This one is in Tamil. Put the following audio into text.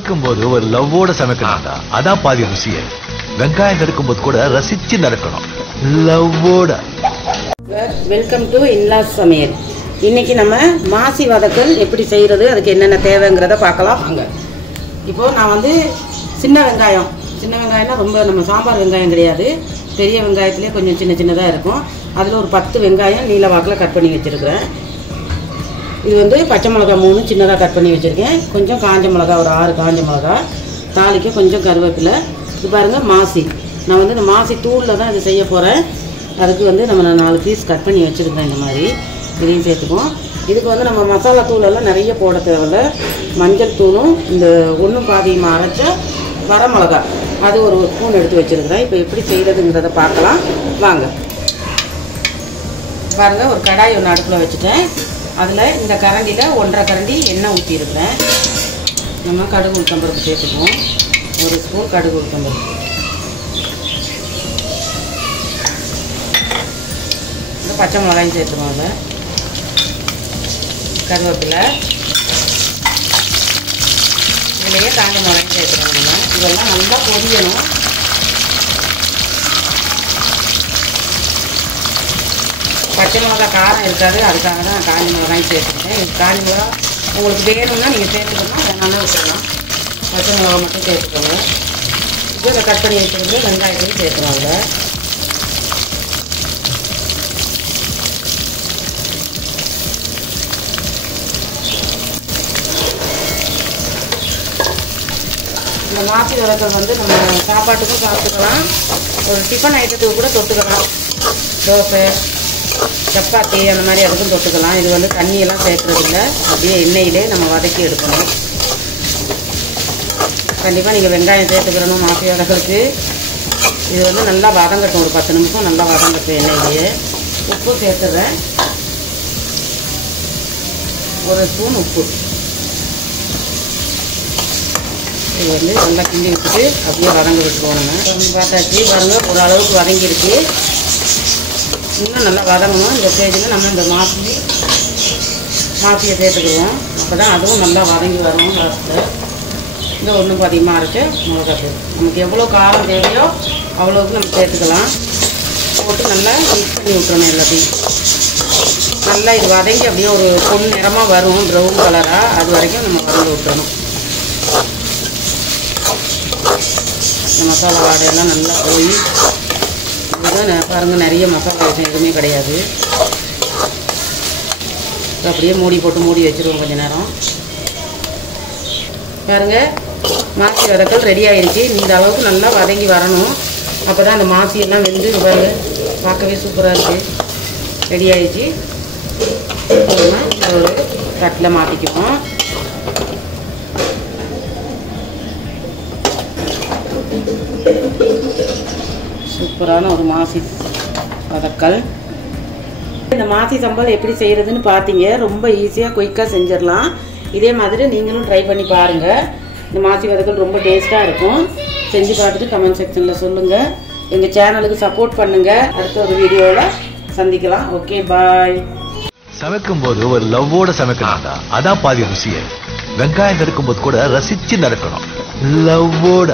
சமைக்கும்போது ஒரு லவ்வோட சமைக்கணும்டா. அதான் பாதி ருசியே. வெங்காயம் நறுக்கும்போது கூட ரசிச்சு நறுக்கணும், லவ்வோட. வெல்கம் டு இன்லாஸ் சமையல். இன்னைக்கு நம்ம மாசி வதக்கல் எப்படி செய்யறது, அதுக்கு என்னென்ன தேவைங்கிறத பார்க்கலாம் வாங்க. இப்போது நான் வந்து சின்ன வெங்காயம்னா ரொம்ப நம்ம சாம்பார் வெங்காயம் கிடையாது, பெரிய வெங்காயத்துலேயே கொஞ்சம் சின்ன சின்னதாக இருக்கும். அதில் ஒரு 10 வெங்காயம் நீல வாக்கில் கட் பண்ணி வச்சுருக்கிறேன். இது வந்து பச்சை மிளகா 3 சின்னதாக கட் பண்ணி வச்சுருக்கேன். கொஞ்சம் காஞ்ச மிளகா ஒரு 6 காஞ்ச மிளகா, தாளிக்க கொஞ்சம் கருவேப்பிலை. இது பாருங்கள் மாசி. நான் வந்து இந்த மாசி தூளில் தான் இது செய்ய போகிறேன். அதுக்கு வந்து நம்ம 4 பீஸ் கட் பண்ணி வச்சுருக்கேன். இந்த மாதிரி இதையும் சேர்த்துக்குவோம். இதுக்கு வந்து நம்ம மசாலா தூளெல்லாம் நிறைய போட தேவையில்ல. மஞ்சள் தூளும் இந்த ஒன்றும் பாதியமாக அரைச்ச வரமிளகா அது ஒரு ஸ்பூன் எடுத்து வச்சுருக்கிறேன். இப்போ எப்படி செய்கிறதுங்கிறத பார்க்கலாம் வாங்க. பாருங்கள், ஒரு கடாய் ஒன்று அடுப்பில் வச்சுட்டேன். அதில் இந்த கரண்டியில் 1.5 கரண்டி எண்ணெய் ஊற்றிருக்கிறேன். நம்ம கடுகு உளுத்தம்பருப்பு சேர்த்துக்குவோம். ஒரு ஸ்பூன் கடுகு உளுத்தம்பருப்பு, இந்த பச்சை மிளகாயும் சேர்த்துக்குவோம். அதில் கருவேப்பிலை, இதுலேயே காஞ்ச மிளகாயும் சேர்த்துக்கணும். நம்ம இதெல்லாம் நல்லா பொரியணும். பச்சை மிளகா காரம் இருக்காது, அதுக்காக தான் காஞ்ச மிளகாயும் சேர்த்துக்கிட்டேன். காஞ்ச மிளகா உங்களுக்கு வேணும்னா நீங்கள் சேர்த்துக்கணும், வேணாலும் விட்டுடலாம். பச்சை மிளகா மட்டும் சேர்த்துக்கோங்க. இதை கட் பண்ணி வச்சுருந்து வெங்காயத்தையும் சேர்த்துக்கணும். அதில் இந்த மாசி வதக்கல் வந்து நம்ம சாப்பாட்டுக்கும் சாப்பிட்டுக்கலாம், ஒரு டிஃபன் ஐட்டத்துக்கு கூட தொட்டுக்கலாம். தோசை, சப்பாத்தி அந்த மாதிரி அதுக்கும் தொட்டுக்கலாம். இது வந்து தண்ணியெல்லாம் சேர்க்குறதில்ல, அப்படியே எண்ணெயிலே நம்ம வதக்கி எடுக்கணும். கண்டிப்பாக நீங்கள் வெங்காயம் சேர்த்துக்கிறணும் மாசி வதக்கலுக்கு. இது வந்து நல்லா வதங்கட்டும், ஒரு 10 நிமிஷம் நல்லா வதங்கட்டும் எண்ணெயிலேயே. உப்பு சேர்த்துறேன், ஒரு ஸ்பூன் உப்பு. இது வந்து நல்லா கிண்டி விட்டுட்டு அப்படியே வதங்க விட்டுருவோம். நம்ம பார்த்தாச்சு பாருங்கள், ஒரு அளவுக்கு வதங்கிருக்கு. இன்னும் நல்லா வதங்கணும். இந்த ஸ்டேஜில் நம்ம இந்த மாசியை சேர்த்துக்குவோம். அப்போ தான் அதுவும் நல்லா வதங்கி வரணும். லாஸ்ட்டில் இந்த ஒன்றும் அதிகமாக அரைச்ச மிளகாத்தூள் நமக்கு எவ்வளோ காரம் தேவையோ அவ்வளோவுக்கு நம்ம சேர்த்துக்கலாம். போட்டு நல்லா மிக்ஸ் பண்ணி விட்டுறணும் எல்லாத்தையும். நல்லா இது வதங்கி அப்படியே ஒரு பொன் நிறமாக வரும், ப்ரௌன் கலராக. அது வரைக்கும் நம்ம வதங்க விட்டுறணும். இந்த மசாலா வாடையெல்லாம் நல்லா போய் இதுதான் பாருங்கள், நிறைய மசாலா விஷயம் எதுவுமே கிடையாது. அப்படியே மூடி போட்டு மூடி வச்சுருவோம் கொஞ்சம் நேரம். பாருங்கள், மாசி வதக்கல் ரெடி ஆகிடுச்சு. இந்த அளவுக்கு நல்லா வதங்கி வரணும். அப்போ தான் அந்த மாசியெல்லாம் வெந்து பாருங்கள், பார்க்கவே சூப்பராக இருக்குது. ரெடி ஆகிடுச்சு. நம்ம ஒரு தட்டில் மாற்றிக்குவோம். சூப்பரான ஒரு மாசி வதக்கல். இந்த மாசி சம்பல் எப்படி செய்கிறதுன்னு பார்த்தீங்க. ரொம்ப ஈஸியாக குயிக்காக செஞ்சிடலாம். இதே மாதிரி நீங்களும் ட்ரை பண்ணி பாருங்கள். இந்த மாசி வதக்கல் ரொம்ப டேஸ்ட்டாக இருக்கும். செஞ்சு பார்த்துட்டு கமெண்ட் செக்ஷனில் சொல்லுங்கள். எங்கள் சேனலுக்கு சப்போர்ட் பண்ணுங்கள். அடுத்த ஒரு வீடியோவில் சந்திக்கலாம். ஓகே, பாய். சமைக்கும்போது ஒரு லவ்வோட சமைக்கணும்டா. அதான் பாதி ருசியே. வெங்காயம் நறுக்கும்போது கூட ரசிச்சு நறுக்கணும், லவ்வோட.